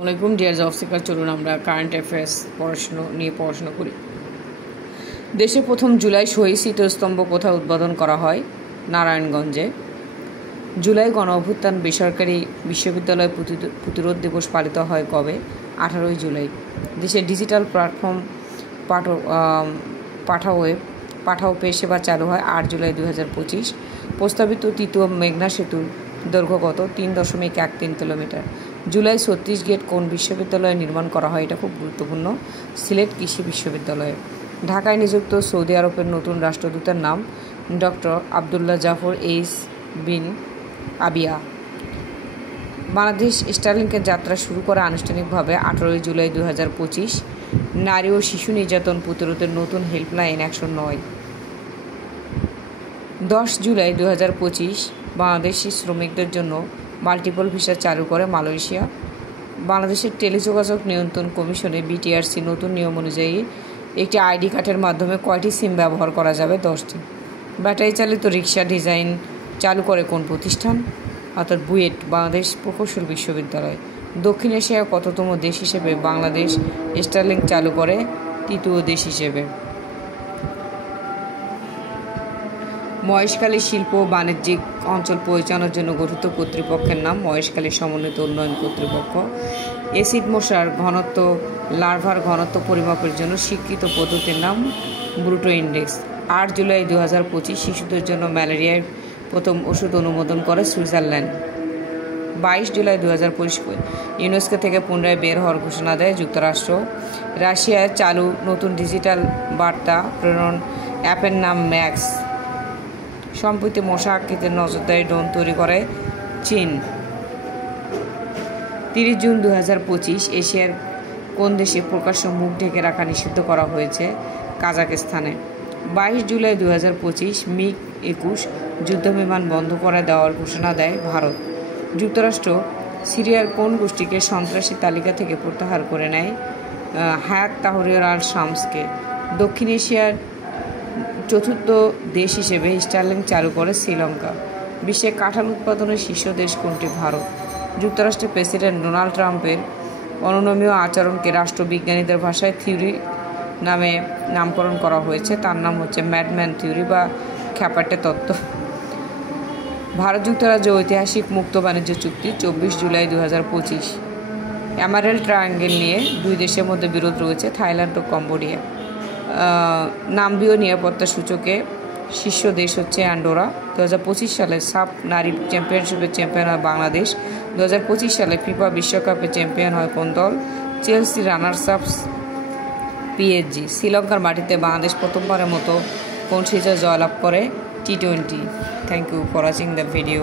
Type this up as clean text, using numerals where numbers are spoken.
আসসালামাইকুম deer job seeker, চলুন আমরা কারেন্ট অ্যাফেয়ার্স পড়াশোনা করি। দেশে 1 জুলাই শহীদ স্মৃতিস্তম্ভ কোথায় উদ্বোধন করা হয়? নারায়ণগঞ্জে। জুলাই গণ অভ্যুত্থান বেসরকারি বিশ্ববিদ্যালয় প্রতিরোধ দিবস পালিত হয় কবে? 18 জুলাই। দেশের ডিজিটাল প্ল্যাটফর্ম পাঠাও পে সেবা চালু হয় 8 জুলাই 2025। প্রস্তাবিত তৃতীয় মেঘনা সেতুর দৈর্ঘ্য কত? 3.13 কিলোমিটার। জুলাই 36 গেট কোন বিশ্ববিদ্যালয়ে নির্মাণ করা হয়? এটা খুব গুরুত্বপূর্ণ, সিলেট কৃষি বিশ্ববিদ্যালয়ে। ঢাকায় নিযুক্ত সৌদি আরবের নতুন রাষ্ট্রদূতের নাম ডক্টর আবদুল্লাহ জাফর এইস বিন আবিয়া। বাংলাদেশ স্টারলিংকের যাত্রা শুরু করা আনুষ্ঠানিকভাবে 18 জুলাই 2025। নারী ও শিশু নির্যাতন প্রতিরোধের নতুন হেল্পলাইন 109। 10 জুলাই 2025 বাংলাদেশি শ্রমিকদের জন্য মাল্টিপল ভিসা চালু করে মালয়েশিয়া। বাংলাদেশের টেলিযোগাযোগ নিয়ন্ত্রণ কমিশনে বিটিআরসি নতুন নিয়ম অনুযায়ী একটি আইডি কার্ডের মাধ্যমে কয়টি সিম ব্যবহার করা যাবে? 10টি। ব্যাটারি চালিত রিক্সা ডিজাইন চালু করে কোন প্রতিষ্ঠান? অর্থাৎ বুয়েট বাংলাদেশ প্রকৌশল বিশ্ববিদ্যালয়। দক্ষিণ এশিয়ার কততম দেশ হিসেবে বাংলাদেশ স্টারলিংক চালু করে? তৃতীয় দেশ হিসেবে। মহেশখালী শিল্প ও বাণিজ্যিক অঞ্চল পরিচালনার জন্য গঠিত কর্তৃপক্ষের নাম মহেশখালী সমন্বিত উন্নয়ন কর্তৃপক্ষ। অ্যাসিড মশার ঘনত্ব লার্ভার ঘনত্ব পরিমাপের জন্য স্বীকৃত পদ্ধতির নাম ব্রুটো ইন্ডেক্স। 8 জুলাই 2025 শিশুদের জন্য ম্যালেরিয়ার প্রথম ওষুধ অনুমোদন করে সুইজারল্যান্ড। 22 জুলাই 2025 ইউনেস্কো থেকে পুনরায় বের হওয়ার ঘোষণা দেয় যুক্তরাষ্ট্র। রাশিয়ায় চালু নতুন ডিজিটাল বার্তা প্রেরণ অ্যাপের নাম ম্যাক্স। সম্প্রতি মশা আকৃতির নজরদারি ড্রোন তৈরি করে চীন। 30 জুন 2025 এশিয়ার কোন দেশে প্রকাশ্য মুখ ঢেকে রাখা নিষিদ্ধ করা হয়েছে? কাজাখস্তানে। 22 জুলাই 2025 মিগ-21 যুদ্ধবিমান বন্ধ করে দেওয়ার ঘোষণা দেয় ভারত। যুক্তরাষ্ট্র সিরিয়ার কোন গোষ্ঠীকে সন্ত্রাসী তালিকা থেকে প্রত্যাহার করে নেয়? হায়াত তাহরির আল শামসকে। দক্ষিণ এশিয়ার চতুর্থ দেশ হিসেবে স্টারলিংক চালু করে শ্রীলঙ্কা। বিশ্বে কাঁঠাল উৎপাদনের শীর্ষ দেশ কোনটি? ভারত। যুক্তরাষ্ট্রের প্রেসিডেন্ট ডোনাল্ড ট্রাম্পের অনমনীয় আচরণকে রাষ্ট্রবিজ্ঞানীদের ভাষায় থিওরি নামে নামকরণ করা হয়েছে। তার নাম হচ্ছে ম্যাডম্যান থিওরি বা খ্যাপাটে তত্ত্ব। ভারত যুক্তরাজ্য ঐতিহাসিক মুক্ত বাণিজ্য চুক্তি 24 জুলাই 2025। এমারেল্ড ট্রায়াঙ্গেল নিয়ে দুই দেশের মধ্যে বিরোধ রয়েছে, থাইল্যান্ড ও কম্বোডিয়া। নাম্বিয় নিরাপত্তা সূচকে শীর্ষ দেশ হচ্ছে অ্যান্ডোরা। 2025 সালে সাব নারী চ্যাম্পিয়নশিপের চ্যাম্পিয়ন হয় বাংলাদেশ। 2025 সালে ফিফা বিশ্বকাপের চ্যাম্পিয়ন হয় কোন দল? চেলসি। Runners up PSG. শ্রীলঙ্কার মাটিতে বাংলাদেশ প্রথমবারের মতো কোন সিরিজে জয়লাভ করে? T20। Thank you for watching the video.